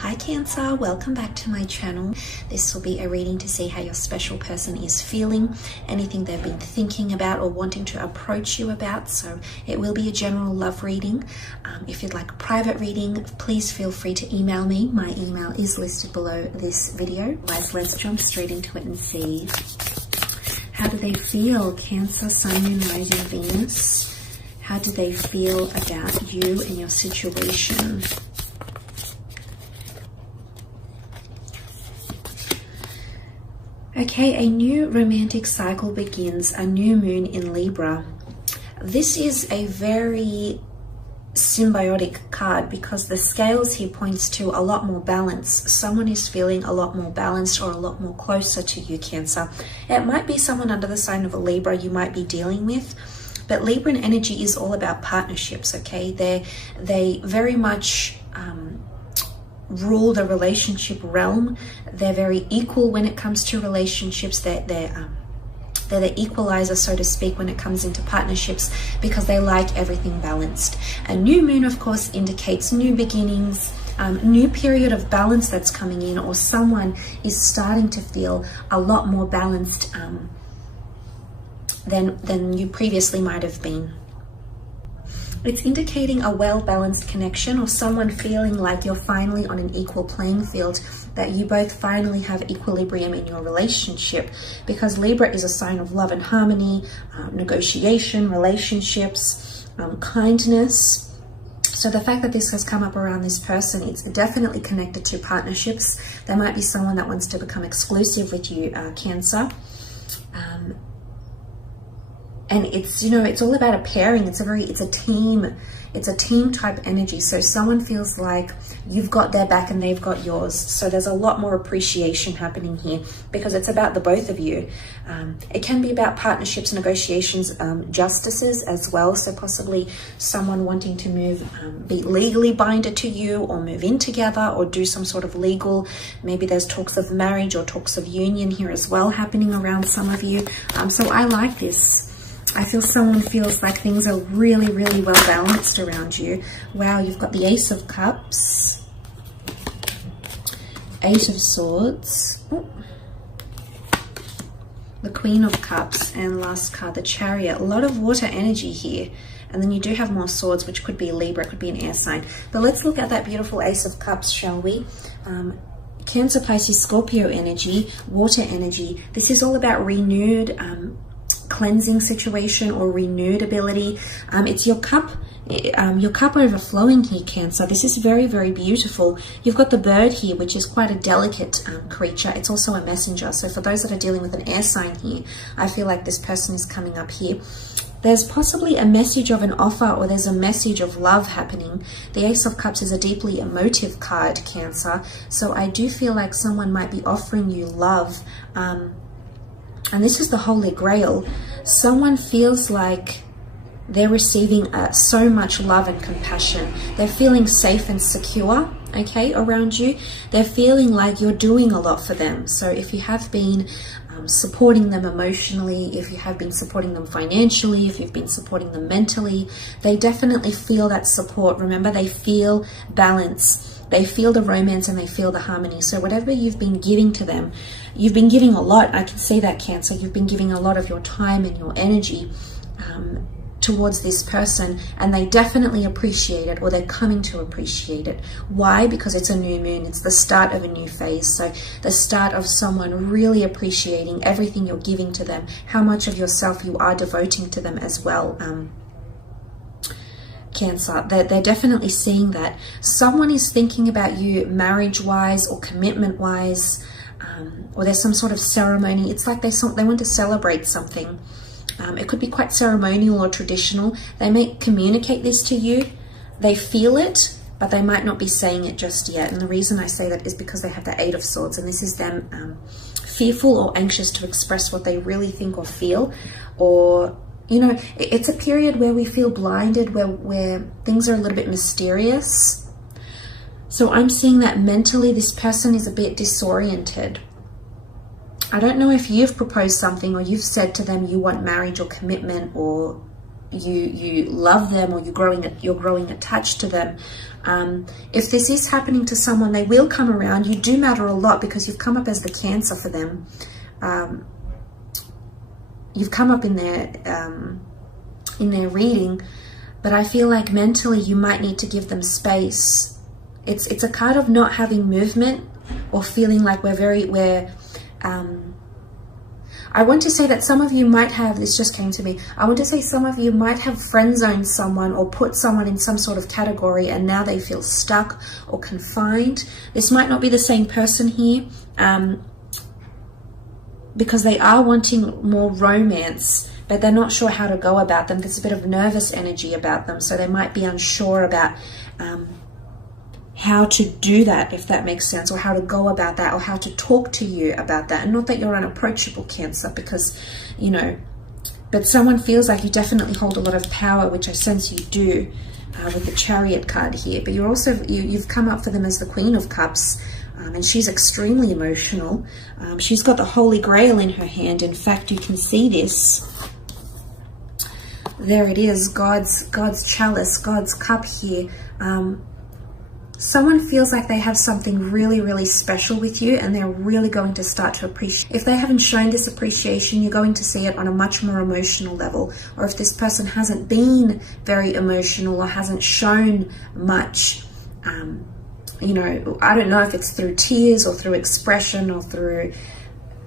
Hi Cancer, welcome back to my channel. This will be a reading to see how your special person is feeling, anything they've been thinking about or wanting to approach you about. So it will be a general love reading. If you'd like a private reading, please feel free to email me. My email is listed below this video. Let's jump straight into it and see. How do they feel? Cancer, Sun, Moon, Rising, Venus. How do they feel about you and your situation? Okay, a new romantic cycle begins, a new moon in Libra. This is a very symbiotic card because the scales here points to a lot more balance. Someone is feeling a lot more balanced or a lot more closer to you, Cancer. It might be someone under the sign of a Libra you might be dealing with, but Libran energy is all about partnerships, okay? They very much rule the relationship realm. They're very equal when it comes to relationships. They're the equalizer, so to speak, when it comes into partnerships because they like everything balanced. A new moon, of course, indicates new beginnings, new period of balance that's coming in, or someone is starting to feel a lot more balanced than you previously might have been. It's indicating a well-balanced connection or someone feeling like you're finally on an equal playing field, that you both finally have equilibrium in your relationship, because Libra is a sign of love and harmony, negotiation, relationships, kindness. So the fact that this has come up around this person, it's definitely connected to partnerships. There might be someone that wants to become exclusive with you, Cancer. And it's, you know, it's all about a pairing. It's a team type energy. So someone feels like you've got their back and they've got yours. So there's a lot more appreciation happening here because it's about the both of you. It can be about partnerships, negotiations, justices as well. So possibly someone wanting to move, be legally binded to you or move in together or do some sort of legal, maybe there's talks of marriage or talks of union here as well happening around some of you. So I like this. I feel someone feels like things are really, really well balanced around you. Wow, you've got the Ace of Cups, Eight of Swords, the Queen of Cups, and last card, the Chariot. A lot of water energy here. And then you do have more swords, which could be a Libra, it could be an air sign. But let's look at that beautiful Ace of Cups, shall we? Cancer, Pisces, Scorpio energy, water energy. This is all about renewed cleansing situation or renewed ability. It's your cup overflowing here, Cancer. This is very, very beautiful. You've got the bird here, which is quite a delicate creature. It's also a messenger. So for those that are dealing with an air sign here, I feel like this person is coming up here. There's possibly a message of an offer or there's a message of love happening. The Ace of Cups is a deeply emotive card, Cancer. So I do feel like someone might be offering you love. And this is the Holy Grail. Someone feels like they're receiving so much love and compassion. They're feeling safe and secure, okay, around you. They're feeling like you're doing a lot for them. So if you have been supporting them emotionally, if you have been supporting them financially, if you've been supporting them mentally, they definitely feel that support. Remember, they feel balance. They feel the romance and they feel the harmony. So whatever you've been giving to them, you've been giving a lot. I can see that, Cancer. You've been giving a lot of your time and your energy towards this person, and they definitely appreciate it, or they're coming to appreciate it. Why? Because it's a new moon. It's the start of a new phase. So the start of someone really appreciating everything you're giving to them, how much of yourself you are devoting to them as well. Cancer, they're definitely seeing that. Someone is thinking about you marriage-wise or commitment-wise, or there's some sort of ceremony. It's like they want to celebrate something. It could be quite ceremonial or traditional. They may communicate this to you. They feel it, but they might not be saying it just yet. And the reason I say that is because they have the Eight of Swords, and this is them fearful or anxious to express what they really think or feel, or you know, it's a period where we feel blinded, where things are a little bit mysterious. So I'm seeing that mentally this person is a bit disoriented. I don't know if you've proposed something or you've said to them you want marriage or commitment or you love them, or you're growing attached to them. If this is happening to someone, they will come around. You do matter a lot because you've come up as the Cancer for them. You've come up in their reading, but I feel like mentally you might need to give them space. It's a card of not having movement, or feeling like I want to say that some of you might have, this just came to me, I want to say some of you might have friend-zoned someone or put someone in some sort of category, and now they feel stuck or confined. This might not be the same person here, because they are wanting more romance, but they're not sure how to go about them. There's a bit of nervous energy about them, so they might be unsure about how to do that, if that makes sense, or how to go about that, or how to talk to you about that. And not that you're unapproachable, Cancer, because, you know, but someone feels like you definitely hold a lot of power, which I sense you do with the Chariot card here. But you're also, you've come up for them as the Queen of Cups, and she's extremely emotional. She's got the Holy Grail in her hand. In fact, you can see this. There it is, God's chalice, God's cup here. Someone feels like they have something really, really special with you, and they're really going to start to appreciate. If they haven't shown this appreciation, you're going to see it on a much more emotional level. Or if this person hasn't been very emotional or hasn't shown much, you know, I don't know if it's through tears or through expression or through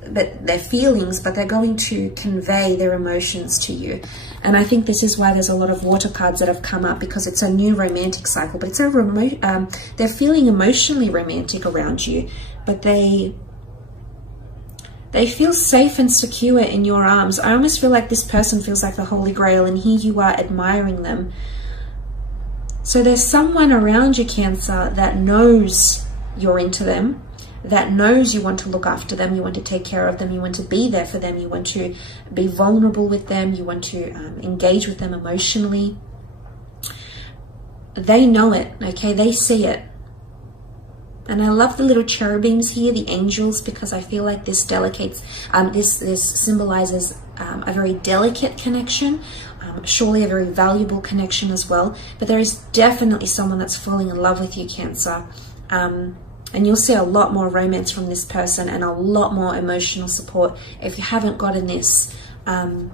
their feelings, but they're going to convey their emotions to you. And I think this is why there's a lot of water cards that have come up, because it's a new romantic cycle. But it's they're feeling emotionally romantic around you, but they feel safe and secure in your arms. I almost feel like this person feels like the Holy Grail, and here you are admiring them. So there's someone around you, Cancer, that knows you're into them, that knows you want to look after them, you want to take care of them, you want to be there for them, you want to be vulnerable with them, you want to engage with them emotionally. They know it, okay? They see it. And I love the little cherubims here, the angels, because I feel like this this symbolizes a very delicate connection, surely a very valuable connection as well. But there is definitely someone that's falling in love with you, Cancer. And you'll see a lot more romance from this person, and a lot more emotional support. If you haven't gotten this, I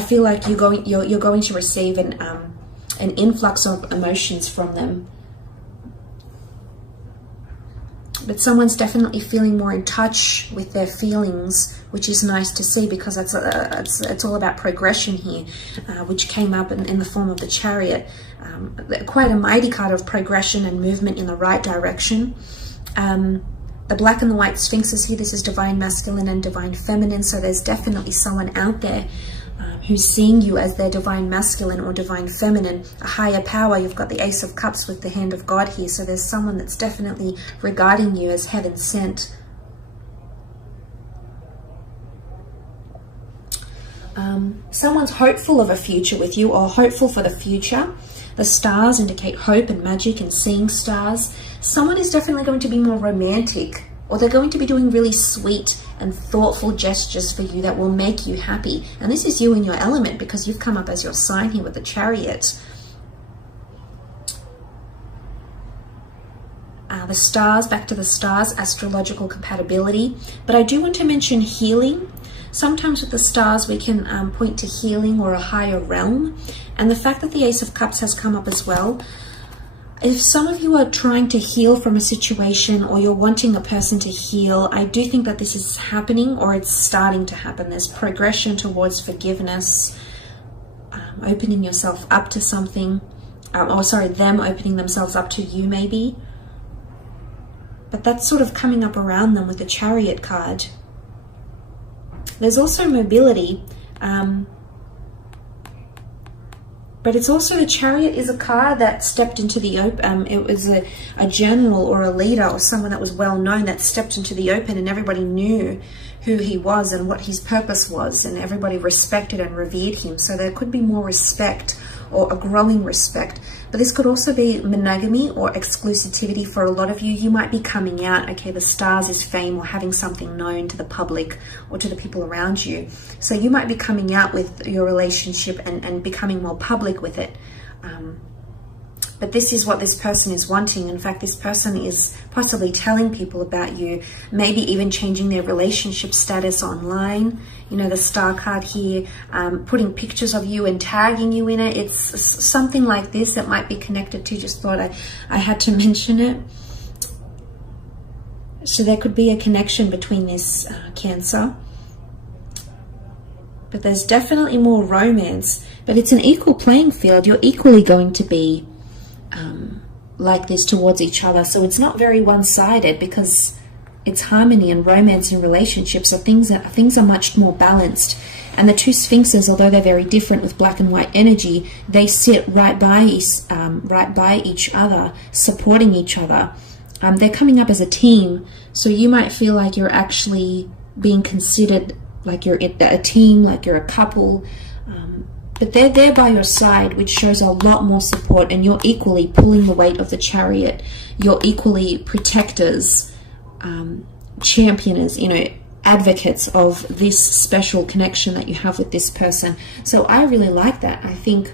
feel like you're going to receive an influx of emotions from them. But someone's definitely feeling more in touch with their feelings, which is nice to see, because it's all about progression here, which came up in the form of the Chariot. Quite a mighty card of progression and movement in the right direction. The black and the white sphinxes here, this is divine masculine and divine feminine, so there's definitely someone out there who's seeing you as their divine masculine or divine feminine, a higher power. You've got the Ace of Cups with the hand of God here, so there's someone that's definitely regarding you as heaven sent. Someone's hopeful of a future with you, or hopeful for the future. The stars indicate hope and magic and seeing stars. Someone is definitely going to be more romantic, or they're going to be doing really sweet and thoughtful gestures for you that will make you happy. And this is you in your element, because you've come up as your sign here with the Chariot. The stars, back to the stars, astrological compatibility. But I do want to mention healing. Sometimes with the stars we can point to healing or a higher realm. And the fact that the Ace of Cups has come up as well, if some of you are trying to heal from a situation, or you're wanting a person to heal, I do think that this is happening, or it's starting to happen. There's progression towards forgiveness, opening yourself up to something, them opening themselves up to you maybe. But that's sort of coming up around them with the Chariot card. There's also mobility, but it's also, the Chariot is a card that stepped into the open. It was a general or a leader or someone that was well known that stepped into the open, and everybody knew who he was and what his purpose was, and everybody respected and revered him. So there could be more respect, or a growing respect. But this could also be monogamy or exclusivity for a lot of you. You might be coming out, okay, the stars is fame or having something known to the public or to the people around you. So you might be coming out with your relationship and becoming more public with it. But this is what this person is wanting. In fact, this person is possibly telling people about you, maybe even changing their relationship status online. You know, the star card here, putting pictures of you and tagging you in it. It's something like this that might be connected to. Just thought I had to mention it. So there could be a connection between this Cancer. But there's definitely more romance. But it's an equal playing field. You're equally going to be like this towards each other. So it's not very one-sided, because it's harmony and romance in relationships. So things are much more balanced. And the two sphinxes, although they're very different with black and white energy, they sit right by each other, supporting each other. They're coming up as a team. So you might feel like you're actually being considered like you're a team, like you're a couple. But they're there by your side, which shows a lot more support, and you're equally pulling the weight of the Chariot. You're equally protectors, championers, you know, advocates of this special connection that you have with this person. So I really like that. I think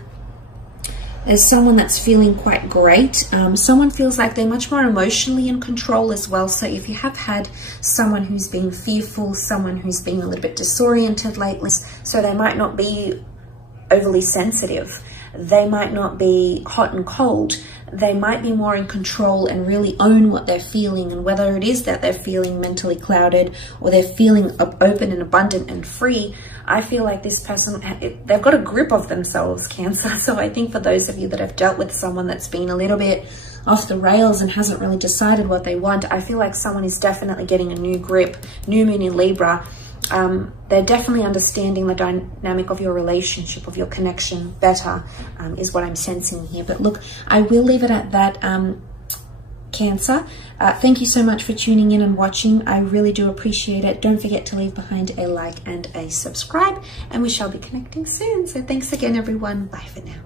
as someone that's feeling quite great, someone feels like they're much more emotionally in control as well. So if you have had someone who's been fearful, someone who's been a little bit disoriented lately, so they might not be overly sensitive, they might not be hot and cold, they might be more in control and really own what they're feeling, and whether it is that they're feeling mentally clouded or they're feeling open and abundant and free, I feel like this person, they've got a grip of themselves, Cancer. So I think for those of you that have dealt with someone that's been a little bit off the rails and hasn't really decided what they want, I feel like someone is definitely getting a new grip. New moon in Libra. They're definitely understanding the dynamic of your relationship, of your connection better, is what I'm sensing here. But look, I will leave it at that, Cancer. Thank you so much for tuning in and watching. I really do appreciate it. Don't forget to leave behind a like and a subscribe, and we shall be connecting soon. So thanks again, everyone. Bye for now.